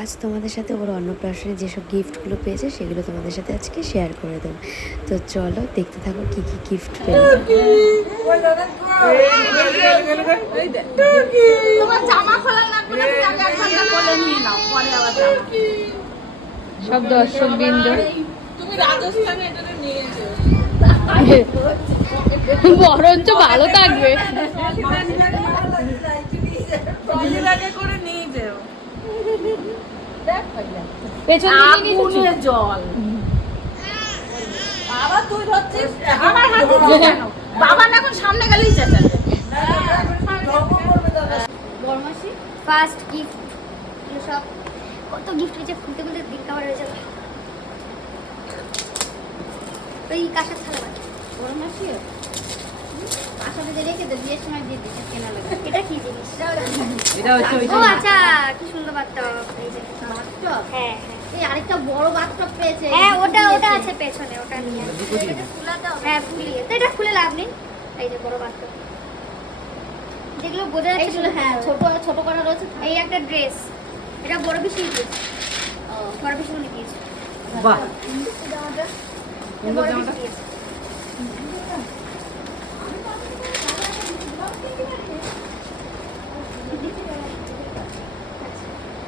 আজ তোমাদের সাথে ওর অন্নপ্রাশনে যেসব গিফটগুলো পেয়েছে সেগুলো তোমাদের সাথে আজকে শেয়ার করে দেবো। তো চলো দেখতে থাকো কী কী গিফট পেলো। সব দর্শক বৃন্দ বরঞ্চ ভালো থাকবে। পেছন দিকে জল বাবা তুই হচ্ছিস আমার হাতে কেন বাবা না এখন সামনে গেলেই চেঁচাবে। বরমাসি ফার্স্ট গিফট সব কত গিফট হয়েছে, খুলতে খুলতে দিন খাবার হয়ে যাবে। ওই কাঁসার থালা বাকি বরমাসি আশাতে রেখে দে, বিয়ের সময় দিয়ে দিতে কেনা লাগে। এটা কি জিনিস? এটা হচ্ছে ওই ও আচ্ছা, কি সুন্দর বার্তা। এই যে বাথটব, হ্যাঁ এই আরেকটা বড় বাথটব পেয়েছে। হ্যাঁ ওটা আছে পেছনে, ওটা নিয়ে এটা খোলা দাও। হ্যাঁ ফুলিয়ে তো, এটা খুলে লাভ নেই। এই যে বড় বার্তা যেগুলো বোঝা যাচ্ছে এইগুলো হ্যাঁ ছোট ছোট করা রয়েছে। এই একটা ড্রেস, এটা বড় বেশি দিয়েছে, বড় বেশি মনে দিয়েছে। বাহ বড় বেশি দিয়েছে।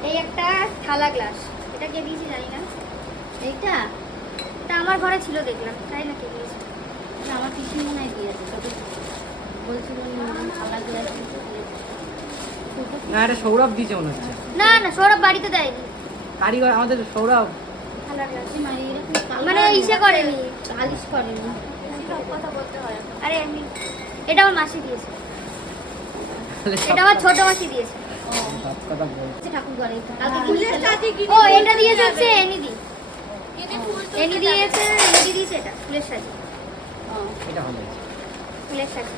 এই একটা থালা গ্লাস, এটা কে দিয়েছি জানি না। এইটা এটা আমার ঘরে ছিল দেখলাম, তাই না কে দিয়েছে? আমার পিসি মনে হয় দিয়েছে। বলছিল খালা গ্লাস না, এটা সৌরভ দিয়েছে মনে হচ্ছে। না না, সৌরভ বাড়িতে দেয়নি কারিগর আমাদের সৌরভ। থালা গ্লাস, মানে এরকম মানে ইসে করেনি, পালিশ করেনি। কথা বলতে হয়। আরে আমি, এটা আমার মাসি দিয়েছে, তাহলে সব এটা আমার ছোট মাসি দিয়েছে। সব কথা বলছে। ঠাকুর ঘরে ও এটা দিয়েছে হচ্ছে এনিদি, এনি দিয়েছে, এনি দিয়েছে এটা ফুলের সাজি, এটা ভালো হয়েছে। ফুলের সাজি।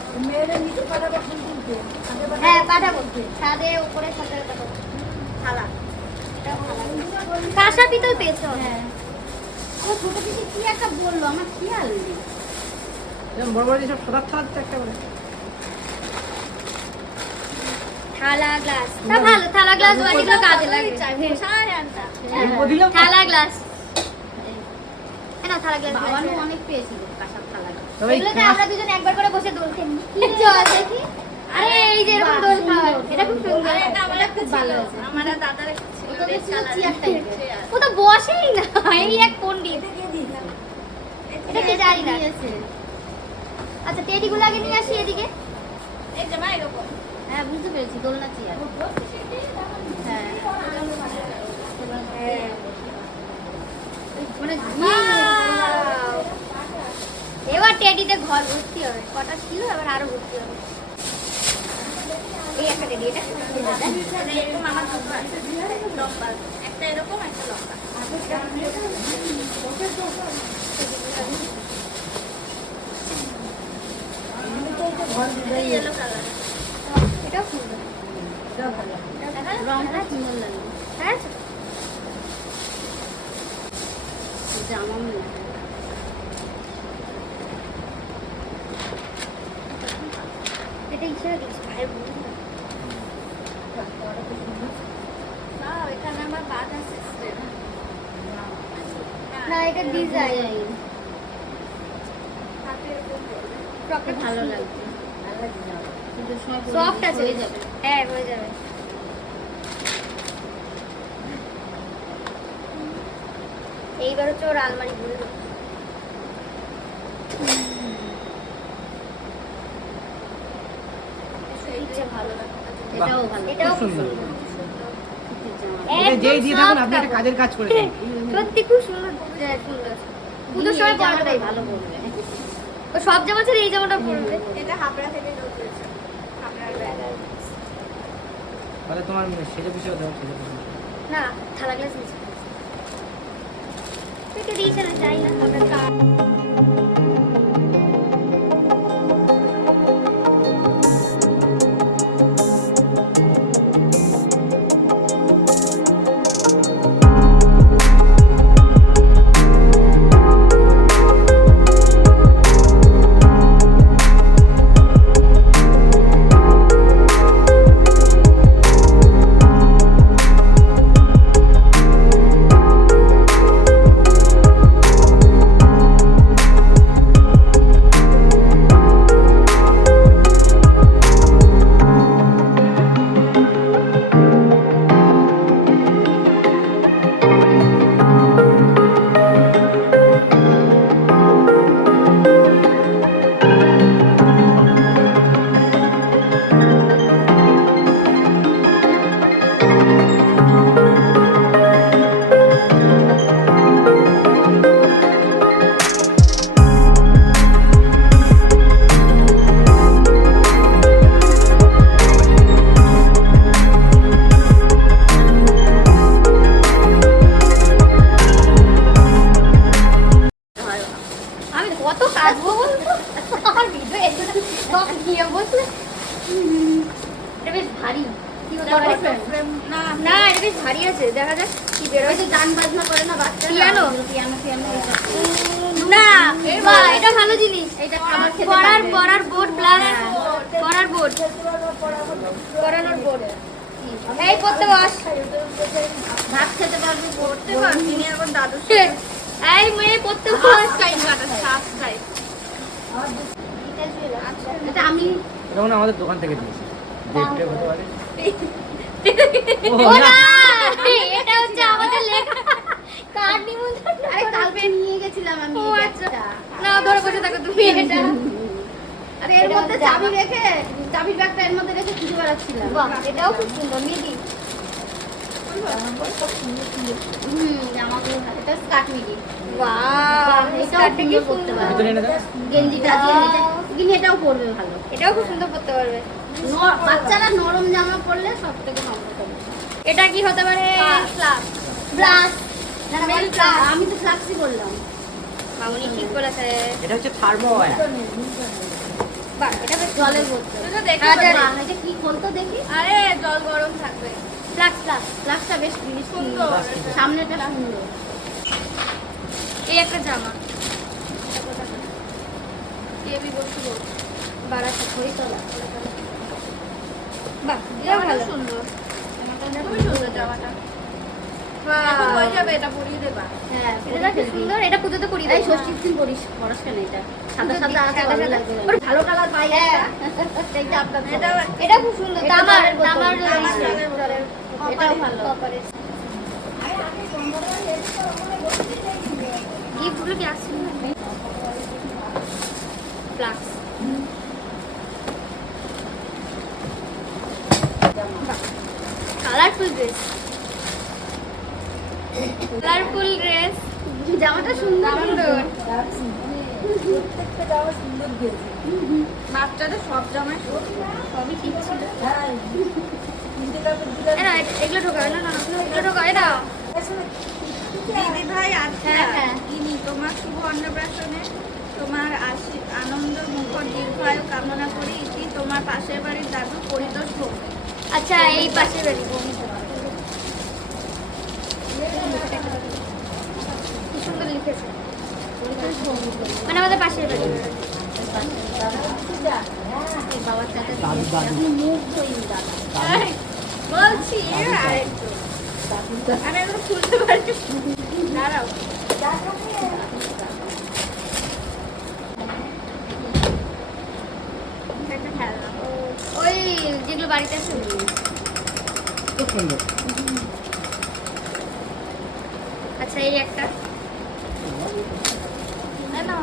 হ্যাঁ পাঠাবো, ছাদে উপরে ছাদে পাঠাবো। থালা, এটাও থালা। কাঁসা পিতল পেয়েছো? হ্যাঁ ও ছোট পিসি কি একটা বললো, আমার খেয়াল নেই। যেমন বড় বড় যেসব সোনার থালা দিতে একটা করে। থালা গ্লাস তা ভালো, থালা গ্লাস বাড়িগুলো কাজে লাগে। ও দিলাম। থালা গ্লাস, না থালা গ্লাস বাবারও অনেক পেয়েছিল কাঁসার থালা। তবে এই এগুলোতে আমরা দুজন একবার করে বসে দোল খেলি। চল দেখি। আরে এই যে এরকম দোল খাওয়ার, এটা খুব সুন্দর। এটা আমার খুব ভালো হয়েছে। আমার দাদার একটা ছিল, ওটা ছিল চেয়ার টাইপের। ও তো বসেই না, এই এক পণ্ডিত। এটা কে জানি না। আচ্ছা টেডিগুলো আগে নিয়ে আসি এদিকে। এই যে মা এরকম। হ্যাঁ বুঝতে পেরেছি, দোলনা চেয়ার। হ্যাঁ মানে এবার টেডিতে ঘর ভর্তি হবে, কটা ছিল এবার আরো ভর্তি হবে। এই একটা টেডি, এটা এরকম আমার দুটো আছে, লম্বা একটা এরকম একটা লম্বা। ইয়েলো কালার, এটাও সুন্দর। রংটা সুন্দর লাগে। হ্যাঁ জামা মনে হয়। এটা ইচ্ছা দিচ্ছি ভাইয়ের বোন। না এখানে আমার বাদ আছে। না এটা ডিজাইন, ফ্রকটা ভালো লাগছে, কিন্তু সফট আছে, হয়ে যাবে। হ্যাঁ হয়ে যাবে। এইবার হচ্ছে ওর আলমারি ভরে দেবো। ইচ্ছে ভালো লাগে। এটাও ভালো। এটাও খুব খুব সুন্দর। সুন্দর। এটা যেই দিয়ে থাকুন আপনি একটা কাজের কাজ করে দেন। সত্যি খুব সুন্দর, সুন্দর। পুজোর সময় পরাটাই ভালো। ভালো বলবে। ও সব জামা ছেড়ে এই জামাটা পরবে। এটা হাবড়া থেকে ঢুকেছে। তাহলে তোমার সেজে পিছিয়ে হতে হবে, সেজে পিছিয়ে। না থালা গ্লাস নিচে থেকে দিয়েছে না, চাই না আমরা দেখা যাক কি বেরোয়। ওই যে গান বাজনা করে না বাচ্চারা, পিয়ানো? পিয়ানো পিয়ানো না বাহ, এটা ভালো জিনিস। এটা খাবার খেতে পড়ার বোর্ড প্লাস পড়ার বোর্ড, পড়ানোর বোর্ড। এই পড়তে বস। ভাত খেতে পারবে, পড়তে পারবে। তিনি এখন দাদু এই মেয়ে পড়তে বস। এটা আমি তখন আমাদের দোকান থেকে দিয়েছি গিফটে হতে পারে। ও না, এটা হচ্ছে আমাদের লেখা কার্ড নিমন্ত্রণ। আরে কালকে নিয়ে গেছিলাম আমি ও এই আচ্ছা, ব্যাগটা। না ধরে বসে থাকো তুমি এটা। আরে এর মধ্যে চাবি রেখে, চাবির ব্যাগটা এর মধ্যে রেখে খুঁজে বেড়াচ্ছিলাম। বাহ, এটাও খুব সুন্দর। মিডি জামাগুলো এটা স্কার্ট মিডি। বাহ, এই এটাও কার্ডটা কি সুন্দর করতে সুন্দর। পারবে। ভিতরে এনে দাও। গেঞ্জিটা দিয়ে নিতে কিন্তু এটাও পরবে ভালো। এটাও খুব সুন্দর পড়তে পারবে। বাচ্চারা নরম জামা পরলে সব থেকে কমফোর্টেবল। এটা কি হতে পারে? ফ্লাক্স। প্লাস মেল ফ্লাক্স। আমি তো ফ্লাক্সই বললাম। মামুনি ঠিক বলেছে। এটা হচ্ছে থার্মো ওয়্যার। বাহ, এটা বেশ জলের বোতল। হাজার। বাহ, এটা কি বলতো দেখি? আরে জল গরম থাকবে। Flux flux. ফ্লাক্সটা বেশ সুন্দর। সামনেটা সুন্দর। এই একটা জামা। টেবি বসবো। বারাসা হরিতলা। বাহ, এটাও ভালো। সুন্দর। খুবই সুন্দর জামাটা। বাহ, হয়ে যাবে, এটা পরিয়ে দেবা। হ্যাঁ, এটা কি সুন্দর। এটা পুজোতে পরিয়ে এই দেবো। ষষ্ঠীর দিন পরিস পরশ কেন এটা? সাদা সাদা আছে, সাদা ভালো সাদা। লাগবে। ওর ভালো কালার পাই হ্যাঁ। এইটা আপনার এটা খুব সুন্দর। এটা তামার জলের বোতল। তামার জলের বোতল। এটাও ভালো। গিফটগুলো কি আসছে না? Flask. Colourful dress. Colourful dress. জামাটা সুন্দর। সুন্দর। বাচ্চাদের সব জামাই সবই ঠিক ছিল। এরা এগুলো ঢোকায় না, না না, এগুলো ঢোকায় না। দিদি ভাই হ্যাঁ, হ্যাঁ। ইনি তোমার শুভ অন্নপ্রাশনে তোমার আনন্দ মুখর দীর্ঘায়ু কামনা করি। ইতি তোমার পাশের বাড়ির দাদু পরিতোষ ভোগ। আচ্ছা, এই পাশে বাড়ি। কি সুন্দর লিখেছে। মানে আমাদের পাশের বাড়ি। বাবার চাচা দাদু, দাদু। আপনি মুখ ধোয়নি দাদা। বলছি আরেকটু আমি এখন খুলতে পারি। দাঁড়াও। একটা খেলনা। ওই যেগুলো বাড়িতে আছে ওগুলো। খুব সুন্দর। আচ্ছা, এই একটা। না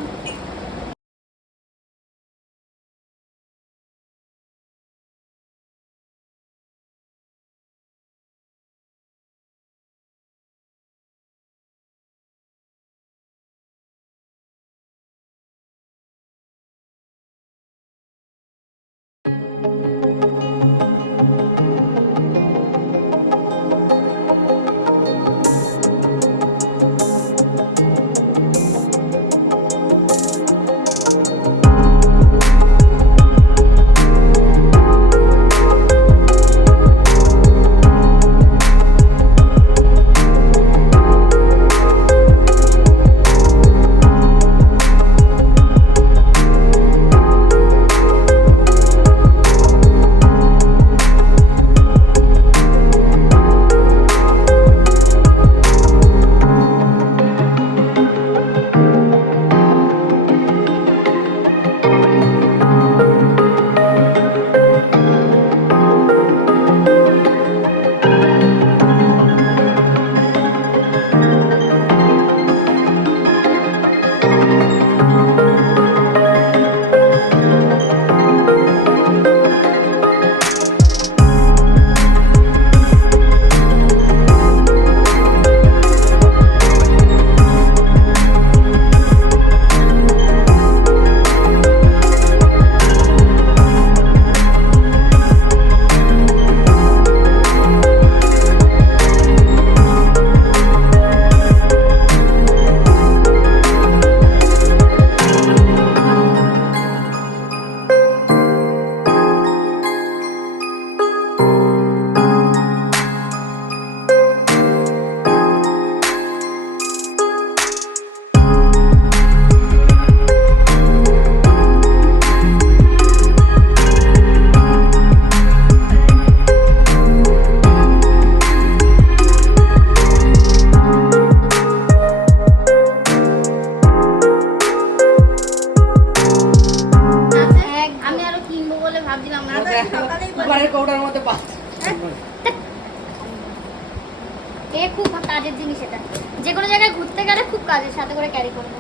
এ খুব কাজের জিনিস, এটা যে কোনো জায়গায় ঘুরতে গেলে খুব কাজের, সাথে করে ক্যারি করবে।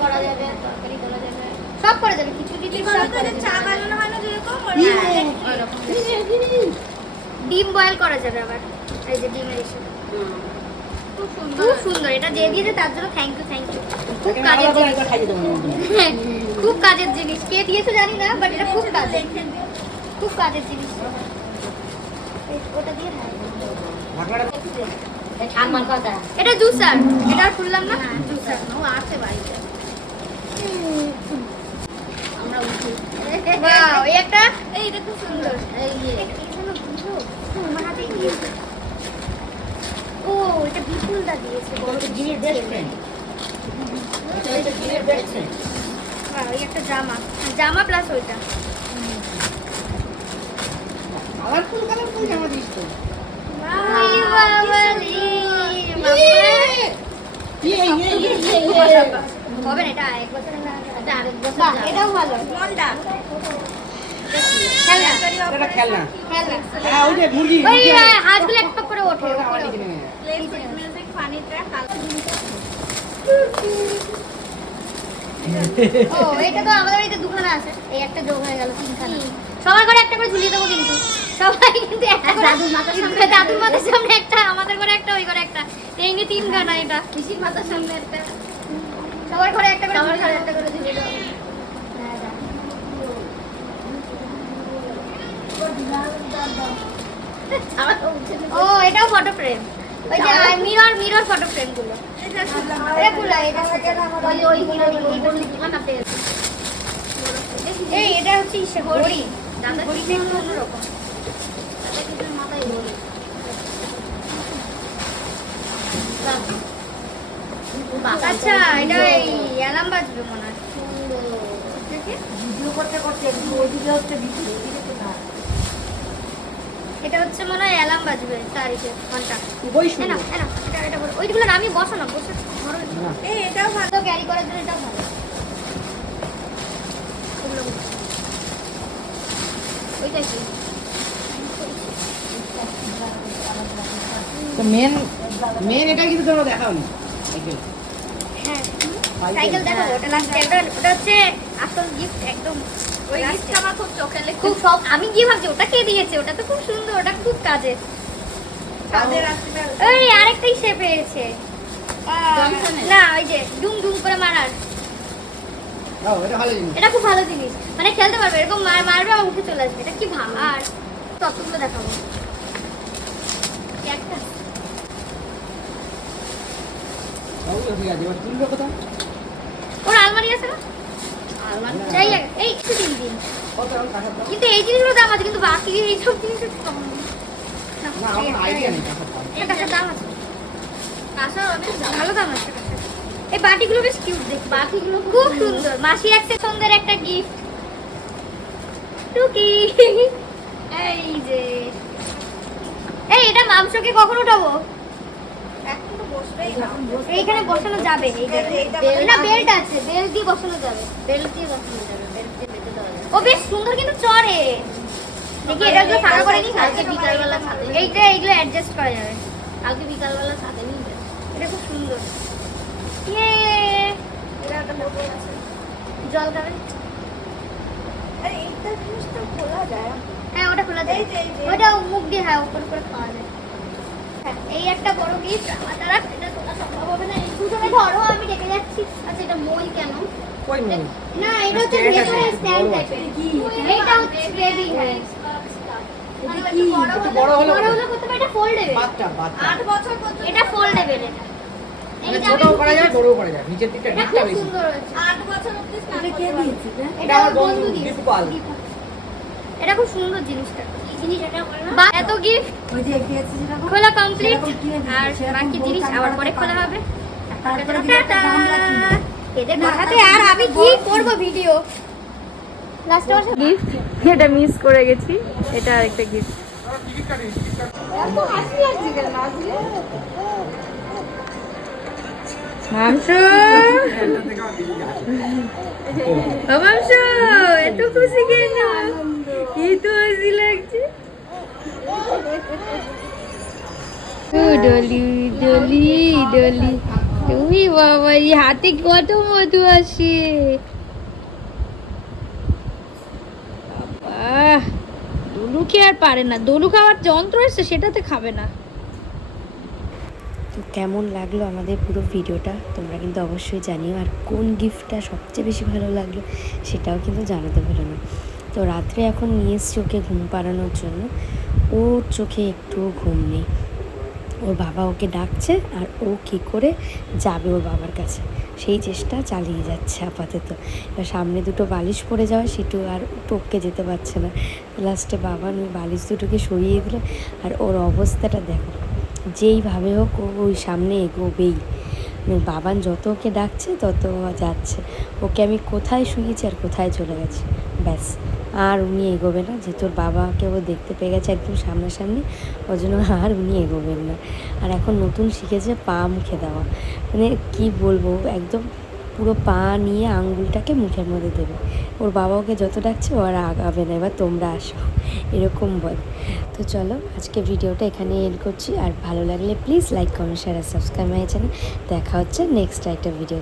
করা যাবে, তরকারি করা যাবে, সব করা যাবে, কিছু কিছু সব করা চা যাবে। বানানো হয় না যেরকম ডিম বয়েল করা যাবে আবার, এই যে ডিমের এসে খুব সুন্দর। এটা দিয়ে দিয়েছে তার জন্য থ্যাংক ইউ। খুব কাজের জিনিস, খুব কাজের জিনিস। কে দিয়েছে জানি না, বাট এটা খুব কাজের জিনিস। ওটা দিয়ে এটা জুসার, এটা আর খুললাম না। জুসার ও আছে বাড়িতে। ওয়াও, এই একটা, এই এটা খুব সুন্দর। এই যে আমার হাতেই দিয়েছে। ও, এটা বিপুলদা দিয়েছে, বড় জিনের বেস্ট ফ্রেন্ড এটা জিনের বেস্ট ফ্রেন্ড ওয়াও, এই একটা জামা প্লাস ওইটা। কালারফুল জামা দিস তো এই বাবা রে, হবে না, এটা 1 বছরের না, এটা আরেক বছর। বাহ, এটাও ভালো। মন্ডা খেলনা, এটা খেলনা খেলনা। হ্যাঁ ওই যে মুরগি ওই হাঁসগুলো এক টপ করে ওঠে। আমার নিচে নেমে যায়। প্লে মিউজিক ফানি ট্র্যাক ও, এটা তো আমাদের বাড়িতে দুখানা আছে, এই একটা যোগ হয়ে গেল 3খানা। সবার ঘরে একটা করে ঝুলিয়ে দেবো কিন্তু, সবাই কিন্তু একটা করে। দাদুর মাথার সামনে একটা, আমাদের ঘরে একটা, ওই ঘরে একটা, এই নিয়ে 3খানা। এটা পিসির মাথার সামনে একটা, সবার ঘরে একটা করে, সবার ঘরে একটা করে ঝুলিয়ে দেবো। ও, এটাও ফটো ফ্রেম, ওই যে মিরর ফটো ফ্রেম গুলো। এটা খুলা, এটা ওই বললি দিলাম আপনি। এই এটা হচ্ছে ঘড়ি। দাদা ঘড়িটা একটু অন্যরকম। দাদা কিছুর মাথায় বলি। আচ্ছা, এটা এই অ্যালার্ম বাজবে মনে হয়। ভিডিও করতে ওইদিকে হচ্ছে এটা হচ্ছে মনে হয় অ্যালার্ম বাজবে, তারিখে ঘন্টা। বই এই শুনো নাও, এটা বলো। ওইগুলো আমি বসো না, বসে ধরো। না এই এটাও ভালো তো ক্যারি করার জন্য এটাও ভালো। ওগুলো বলো। ওইটা কি? তো মেন এটা কিন্তু তোমরা দেখাওনি সাইকেল হ্যাঁ, সাইকেল দেখো, ওটা লাস্টে। ওটা হচ্ছে আসল গিফট একদম। ওই last গিফটটা এ। আমার খুব চোখে লেগে খুব সব, আমি কি ভাবছি ওটা কে দিয়েছে, ওটা তো খুব সুন্দর, ওটা খুব কাজের। কাঁধে রাখতে এই আরেকটাই সে পেয়েছে। জনসনের? না, ওই যে ডুম ডুম করে মারার, ও এটা ভালো জিনিস এটা খুব ভালো জিনিস। মানে খেলতে পারবে, এরকম মারবে আর উঠে চলে আসবে। এটা কি ভালো। আর ততগুলো দেখাবো একটা। ও ঠিক আছে এবার তুলবে কোথাও ওর আলমারি আছে না, আলমারি? এই একটু দিন। কত এখন কাঁঠার দাম কিন্তু এই জিনিসগুলো দাম আছে, কিন্তু বাকি এইসব জিনিস একটু কম। না আমার আইডিয়া নেই কাঁঠার দাম এটা কাঁসার দাম আছে, কাঁসার অনেক দাম। ভালো দাম আছে কাঁসার। এই বাটিগুলো বেশ কিউট দেখতে, বাকিগুলো খুব সুন্দর। মাসি একটা সুন্দর একটা গিফট, টুকি। এই যে, এই এটা মাংসকে কখন উঠাবো? এখন তো বসবেই না এইখানে বসানো যাবে, এই যে এইটা না, বেল্ট আছে, বেল্ট দিয়ে বসানো যাবে। বেল্ট দিয়ে বসানো যাবে, বেল্ট দিয়ে বেঁধে দেওয়া যাবে। ও বেশ সুন্দর, কিন্তু চড়ে। দেখি এটা একটু ফাঁকা করে নি, কালকে বিকালবেলা ছাদে নিয়ে এইগুলো অ্যাডজাস্ট করা যাবে। কালকে বিকালবেলা ছাদে নিয়ে যাবে। এটা খুব সুন্দর। ইয়ে, এটা একটা বোতল আছে জল খাবে? আরে এইটা জিনিসটা খোলা যায় হ্যাঁ, ওটা খোলা যায়। এই যে। ওটা মুখ দিয়ে, হ্যাঁ, উপর করে খাওয়া যায়। হ্যাঁ, এই একটা বড় গিফট। দাঁড়া, এটা তোলা সম্ভব হবে না। এই দুজনে ধরো, আমি ডেকে যাচ্ছি। আচ্ছা এটা মই কেন? কই নেই না, এটা হচ্ছে Stand ভেতরে আছে, স্ট্যান্ড বড় টাইপের। আছে। এইটা হচ্ছে বেবি, হ্যাঁ। একটু বড় হলে বড় হলে করতে পারে, এটা ফোল্ডেবল। বাচ্চা বাচ্চা 8 বছর পর্যন্ত এটা ফোল্ডেবল। এটা মানে এইটা ছোটও করা যায় বড়ও করা যায় নিচের দিকটা এটা ডিপটা খুব বেশি সুন্দর হয়েছে। 8 বছর অবধি স্নান করতে পারবে এটা আমার বন্ধু দিয়েছে। দীপপাল। এটা খুব সুন্দর জিনিসটা। এই জিনিস এটা বলে না? বা এত গিফট খোলা কমপ্লিট, আর বাকি জিনিস আবার পরে খোলা হবে। টাটা। এদের কথাতে আর আমি কি করব ভিডিও। লাস্ট বছর গিফট, এটা মিস করে গেছি। এটা আরেকটা গিফট। মাংস, মাংস, এত খুশি কেন? কি তো হাসি লাগছে। ডলি ডলি ডলি তুমি বাবা এই হাতে কত মধু আসে বাবা দোলুকে আর পারে না দোলু খাওয়ার যন্ত্র এসে সেটাতে খাবে না তো কেমন লাগলো আমাদের পুরো ভিডিওটা তোমরা কিন্তু অবশ্যই জানিও, আর কোন গিফটটা সবচেয়ে বেশি ভালো লাগলো সেটাও কিন্তু জানাতে ভুলো না। তো রাত্রে এখন নিয়ে এসছি ওকে ঘুম পাড়ানোর জন্য, ওর চোখে একটুও ঘুম নেই, ওর বাবা ওকে ডাকছে আর ও কী করে যাবে ওর বাবার কাছে সেই চেষ্টা চালিয়ে যাচ্ছে আপাতত। এবার সামনে দুটো বালিশ পড়ে যাওয়া সেটু আর টপকে যেতে পারছে না, লাস্টে বাবা ওই বালিশ দুটোকে সরিয়ে দিল। আর ওর অবস্থাটা দেখো, যেইভাবে হোক ও ওই সামনে এগোবেই, বাবান যত ওকে ডাকছে তত যাচ্ছে, ওকে আমি কোথায় শুয়েছি আর কোথায় চলে গেছি ব্যাস, আর উনি এগোবে না, যেহেতু ওর বাবাকে ও দেখতে পেয়ে গেছে একদম সামনাসামনি, ওই জন্য আর উনি এগোবেন না। আর এখন নতুন শিখেছে পা মুখে দেওয়া, মানে কি বলবো, একদম পুরো পা নিয়ে আঙ্গুলটাকে মুখের মধ্যে দেবে, ওর বাবা ওকে যত ডাকছে ও আর আগাবে না, এবার তোমরা আসো এরকম বল। তো চলো আজকে ভিডিওটা এখানে এন্ড করছি, আর ভালো লাগলে প্লিজ লাইক কমেন্ট শেয়ার আর সাবস্ক্রাইব মাই চ্যানেল। দেখা হচ্ছে নেক্সট একটা ভিডিও।